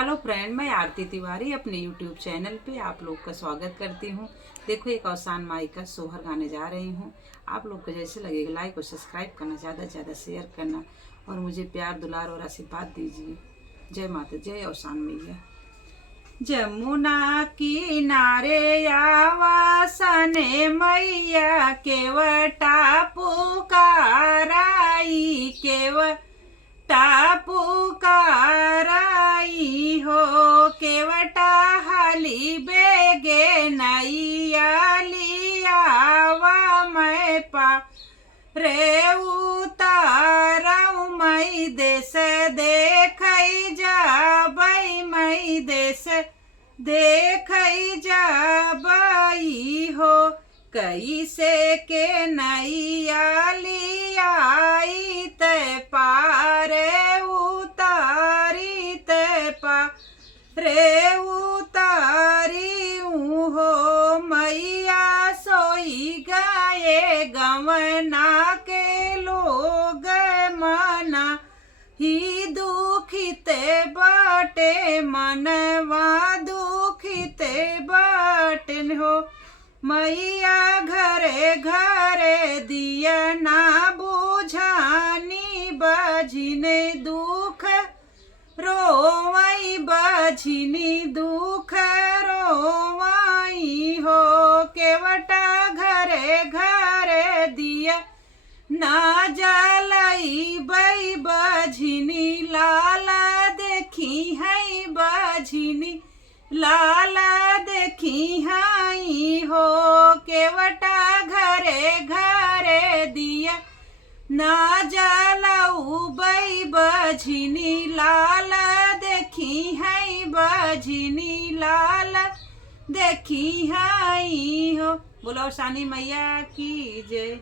Hello friend, मैं आरती तिवारी अपने YouTube channel पे आप लोग का स्वागत करती हूँ। देखो, एक औसान माई का सोहर गाने जा रही हूँ। आप लोग को जैसे लगेगा लाइक और सब्सक्राइब करना, ज़्यादा से ज़्यादा शेयर करना और मुझे प्यार दुलार और आशीर्वाद दीजिए। जय माता, जय औसान मैया। जमुना किनारे आवासने मैया केवटा पुकाराई, पुकाराई हो। केवटा हाली बेगे नैया लियावा मैं पा रे उतारऊ मई देश देखई जाबई, मई देश देखई जाबई हो। कैसे के नैया लियाई ते पारे उतारी, ते पारे उतारी हो। मैया सोई गए गवना के लोग मना ही दुखित बाटे, मनवा दुखित बाटन हो। मैया घरे घरे दिया ना बुझानी, बजिने दुख रोवाई, बजिनी दुख रोवाई हो। केवटा घरे घरे दिया ना जलाई बई, बजिनी लाला देखी है, बजिनी लाला देखी हाई हो। केवटा घरे घरे दिया ना जलाऊ बई, बजिनी लाला देखी है, बजिनी लाला देखी हाई हो। बोलो औसानी मैया की जय।